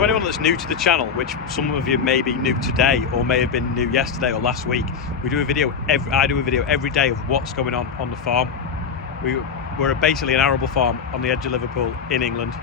To anyone that's new to the channel, which some of you may be new today or may have been new yesterday or last week, I do a video every day of what's going on the farm. We're basically an arable farm on the edge of Liverpool in England.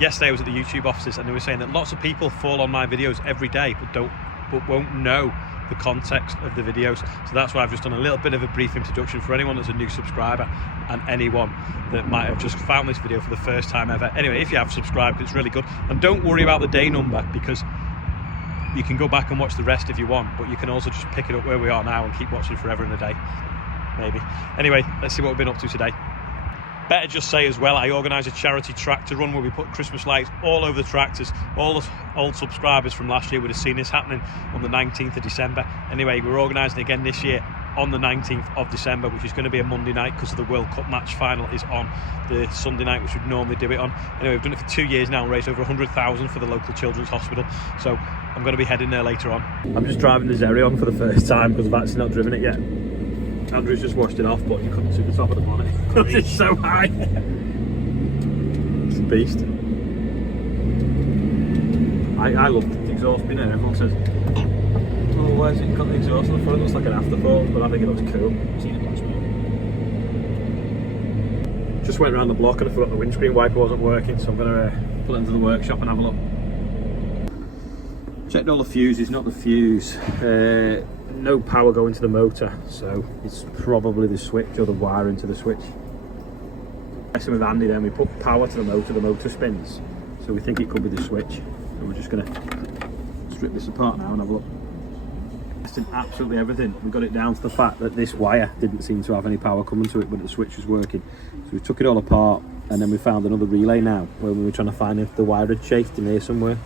Yesterday I was at the YouTube offices and they were saying that lots of people fall on my videos every day but won't know the context of the videos. So that's why I've just done a little bit of a brief introduction for anyone that's a new subscriber and anyone that might have just found this video for the first time ever. Anyway, if you have subscribed, it's really good. And don't worry about the day number, because you can go back and watch the rest if you want, but you can also just pick it up where we are now and keep watching forever and a day, maybe. Anyway, let's see what we've been up to today. Better just say as well, I organise a charity tractor run where we put Christmas lights all over the tractors. All the old subscribers from last year would have seen this happening on the 19th of December. Anyway, we're organising again this year on the 19th of December, which is going to be a Monday night because of the World Cup match final is on the Sunday night, which we'd normally do it on. Anyway, we've done it for 2 years now and raised over 100,000 for the local children's hospital. So I'm going to be heading there later on. I'm just driving the Zerion for the first time because I've actually not driven it yet. Andrew's just washed it off, but you couldn't see the top of the bonnet because it's so high. It's a beast. I love the exhaust being there. Everyone says, oh, where's it got the exhaust on the front? It looks like an afterthought, but I think it looks cool. Seen it much more. Just went around the block and I forgot the windscreen wiper wasn't working, so I'm going to pull it into the workshop and have a look. Checked all the fuses, not the fuse. No power going to the motor, so it's probably the switch or the wire into the switch. Messing with Andy then, we put power to the motor spins, so we think it could be the switch. So we're just going to strip this apart now and have a look. Testing absolutely everything. We got it down to the fact that this wire didn't seem to have any power coming to it, but the switch was working. So we took it all apart and then we found another relay now where we were trying to find if the wire had chafed in here somewhere.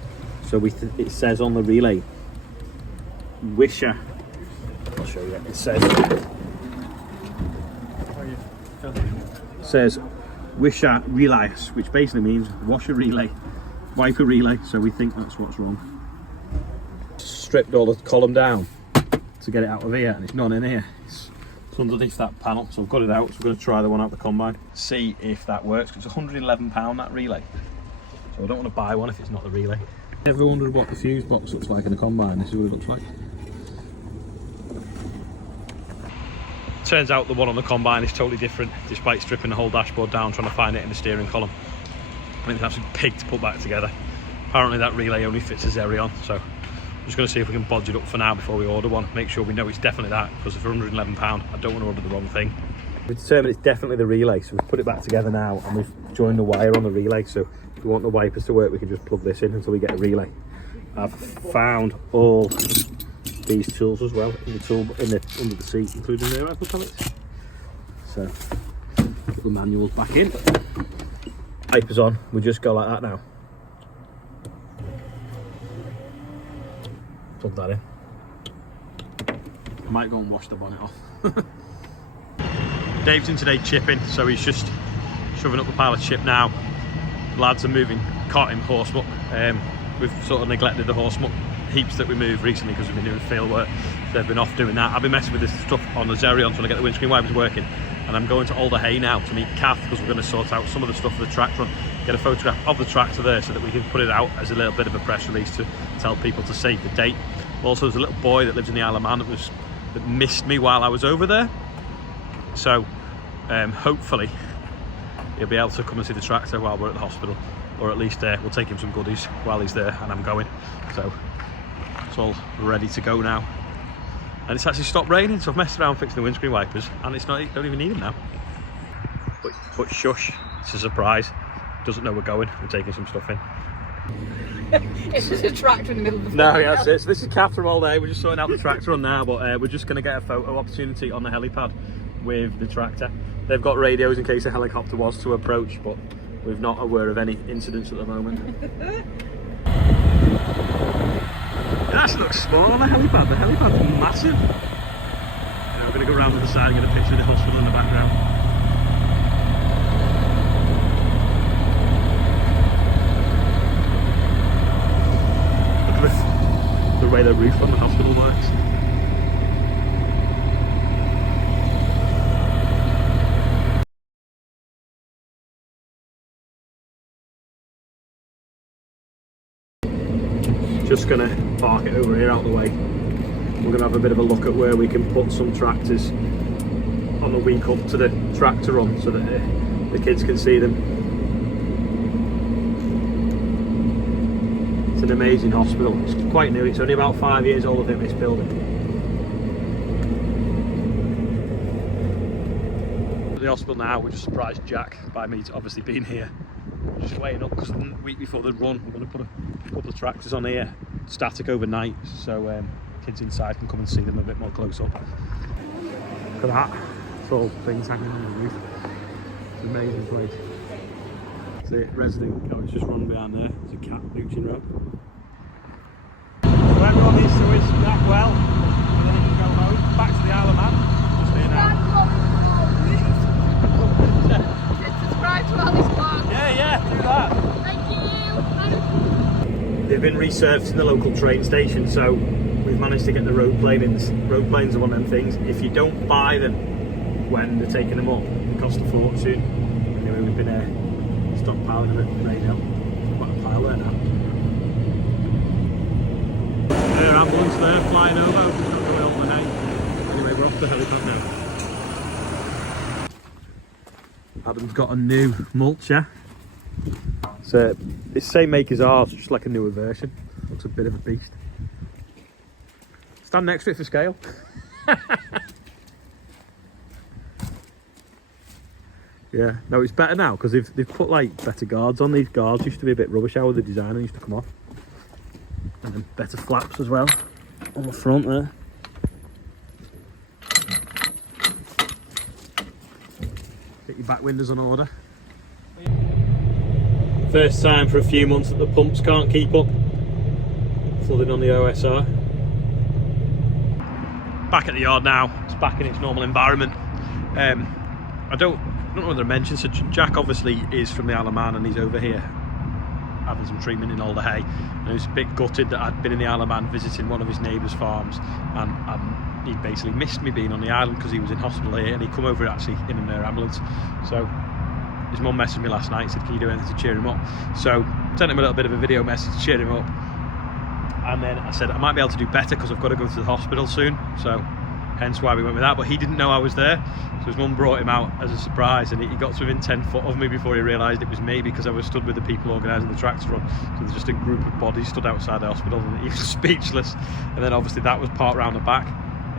So it says on the relay, Wisher. I'll show you. It says Wisher relay, which basically means washer relay, wiper relay. So we think that's what's wrong. Stripped all the column down to get it out of here, and it's not in here. It's underneath that panel, so I've got it out. So we're going to try the one out the combine, see if that works. It's £111 that relay, so I don't want to buy one if it's not the relay. Ever wondered what the fuse box looks like in a combine? This is what it looks like. Turns out the one on the combine is totally different, despite stripping the whole dashboard down trying to find it in the steering column. I think it's absolutely pig to put back together. Apparently that relay only fits a Zerion, so I'm just going to see if we can bodge it up for now before we order one. Make sure we know it's definitely that, because for £111 I don't want to order the wrong thing. We've determined it's definitely the relay, so we've put it back together now and we've joined the wire on the relay, so if we want the wipers to work we can just plug this in until we get a relay. I've found all these tools as well in the under the seat, including the rifle pellets. So put the manuals back in. Wipers on. We just go like that now. Plug that in. I might go and wash the bonnet off. Dave's in today chipping, so he's just shoving up the pile of chip now. Lads are moving carting horse muck. We've sort of neglected the horse muck heaps that we moved recently because we've been doing field work. They've been off doing that. I've been messing with this stuff on the Zerion trying to get the windscreen wipers working, and I'm going to Alder Hay now to meet Kath because we're going to sort out some of the stuff for the tractor and get a photograph of the tractor there so that we can put it out as a little bit of a press release to tell people to save the date. Also, there's a little boy that lives in the Isle of Man that missed me while I was over there, so hopefully he'll be able to come and see the tractor while we're at the hospital, or at least we'll take him some goodies while he's there and I'm going. So it's all ready to go now, and it's actually stopped raining, so I've messed around fixing the windscreen wipers and it's not, don't even need them now. But shush, it's a surprise. Doesn't know we're going. We're taking some stuff in. It's just a tractor in the middle of the No, yeah, that's it. So this is Kath from all day. We're just sorting out the tractor on now, but we're just going to get a photo opportunity on the helipad with the tractor. They've got radios in case a helicopter was to approach, but we're not aware of any incidents at the moment. It actually looks small on the helipad. The helipad's massive. We're going to go around to the side and get a picture of the hospital in the background. Look at the way the roof on the hospital works. Just gonna park it over here out the way. We're gonna have a bit of a look at where we can put some tractors on the week up to the tractor run so that the kids can see them. It's an amazing hospital. It's quite new. It's only about 5 years old, I think, this building. At the hospital now, we're just surprised Jack by me obviously being here. We're just waiting up because the week before the run, we're going to put a couple of tractors on here, static overnight, so kids inside can come and see them a bit more close up. Look at that. It's all things hanging on the roof. It's an amazing place. It's a resident. Oh, it's just running behind there. There's a cat mooching around. So everyone needs to wish Jack well, and then he can go home. Back to the Isle of Man. Just here now. Subscribe to Ali's vlog. Yeah, do that. Thank you. They've been resurfaced in the local train station, so we've managed to get the road planes. Road planes are one of them things. If you don't buy them when they're taking them up, they cost a fortune. Anyway, we've been stockpiling them at Radio. Quite a pile there now. Air ambulance there flying over. Not going up my name. Anyway, we're off the helipad now. Adam's got a new Mulch, yeah? It's the same make as ours, just like a newer version. Looks a bit of a beast. Stand next to it for scale. Yeah, no, it's better now because they've put like better guards on. These guards used to be a bit rubbish how the designer used to come off. And then better flaps as well on the front there. Get your back windows on order. First time for a few months that the pumps can't keep up. Flooding on the OSR. Back at the yard now. It's back in its normal environment. I don't know whether I mentioned, so Jack obviously is from the Isle of Man and he's over here having some treatment in Alder Hay. And he was a bit gutted that I'd been in the Isle of Man visiting one of his neighbours' farms, and he basically missed me being on the island because he was in hospital here, and he come over actually in an air ambulance. So his mum messaged me last night and said, can you do anything to cheer him up? So sent him a little bit of a video message to cheer him up, and then I said I might be able to do better because I've got to go to the hospital soon, so hence why we went with that. But he didn't know I was there, so his mum brought him out as a surprise, and he got to within 10 foot of me before he realised it was me, because I was stood with the people organising the tractor run. So there's just a group of bodies stood outside the hospital, and he was speechless. And then obviously that was part round the back.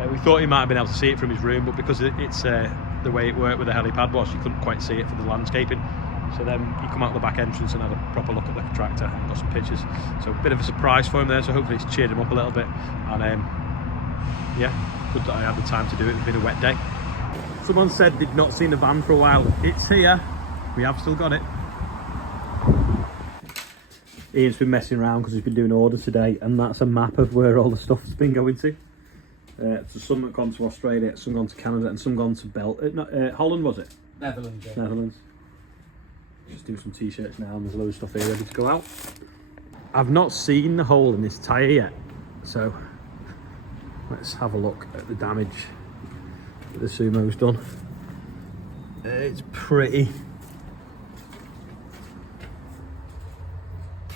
We thought he might have been able to see it from his room, but because it's the way it worked with the helipad was, you couldn't quite see it for the landscaping. So then he come out the back entrance and had a proper look at the tractor and got some pictures. So a bit of a surprise for him there, so hopefully it's cheered him up a little bit. And yeah, good that I had the time to do it. It's been a wet day. Someone said they'd not seen the van for a while. It's here. We have still got it. Ian's been messing around because he's been doing orders today, and that's a map of where all the stuff's been going to. So some have gone to Australia, some gone to Canada, and some gone to Holland, was it? Netherlands. Yeah. Netherlands. Just do some t-shirts now, and there's a load of stuff here ready to go out. I've not seen the hole in this tyre yet, so let's have a look at the damage that the Sumo's done. It's pretty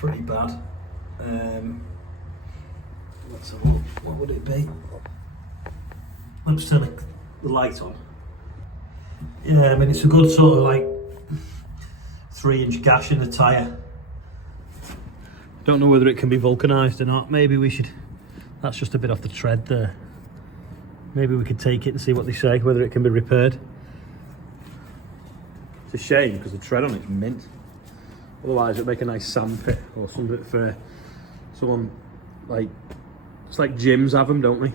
bad. Let's have a look. What would it be? Let's turn the light on. Yeah, I mean, it's a good sort of like 3-inch gash in the tyre. Don't know whether it can be vulcanised or not. Maybe we should. That's just a bit off the tread there. Maybe we could take it and see what they say, whether it can be repaired. It's a shame because the tread on it's mint. Otherwise it'd make a nice sand pit or something for someone, like, it's like gyms have them, don't they?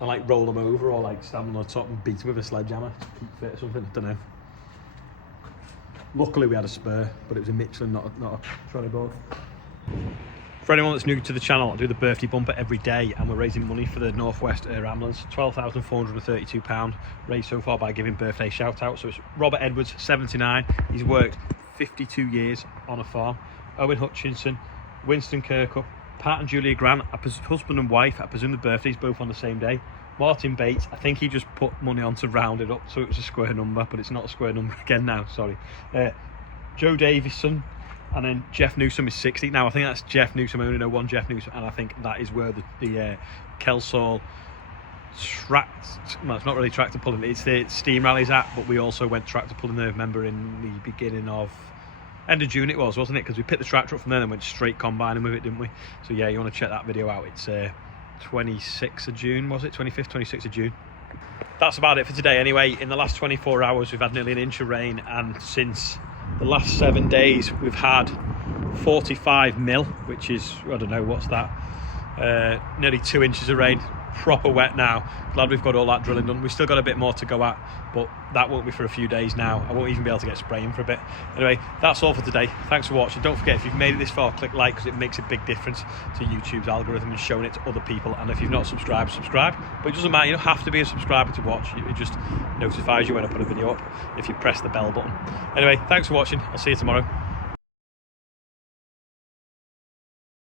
And like roll them over, or like stand on the top and beat them with a sledgehammer to keep fit or something, I don't know. Luckily we had a spur, but it was a Michelin, not a trolley board. For anyone that's new to the channel, I do the Berkeley Bumper every day, and we're raising money for the North West Air Ambulance. £12,432 raised so far by giving birthday shout out. So it's Robert Edwards, 79. He's worked 52 years on a farm. Owen Hutchinson, Winston Kirkup, Pat and Julia Grant, husband and wife. I presume the birthdays both on the same day. Martin Bates, I think he just put money on to round it up so it was a square number, but it's not a square number again now, sorry. Joe Davison, And then Jeff Newsom is 60. Now I think that's Jeff Newsom. I only know one Jeff Newsom, and I think that is where the Kelsall well, it's not really tractor pulling, it's the steam rallies at, but we also went tractor pulling there, remember, in the beginning of end of June it was, wasn't it? Because we picked the tractor up from there and went straight combining with it, didn't we? So yeah, you want to check that video out. It's 26th of June, was it? 25th, 26th of June. That's about it for today anyway. In the last 24 hours we've had nearly an inch of rain, and since the last 7 days we've had 45 mil, which is, I don't know, what's that, nearly 2 inches of rain. Proper wet now. Glad we've got all that drilling done. We've still got a bit more to go at, but that won't be for a few days now. I won't even be able to get spraying for a bit. Anyway, that's all for today. Thanks for watching. Don't forget, if you've made it this far, click like, because it makes a big difference to YouTube's algorithm and showing it to other people. And if you've not subscribed, subscribe. But it doesn't matter, you don't have to be a subscriber to watch. It just notifies you when I put a video up if you press the bell button. Anyway, thanks for watching. I'll see you tomorrow.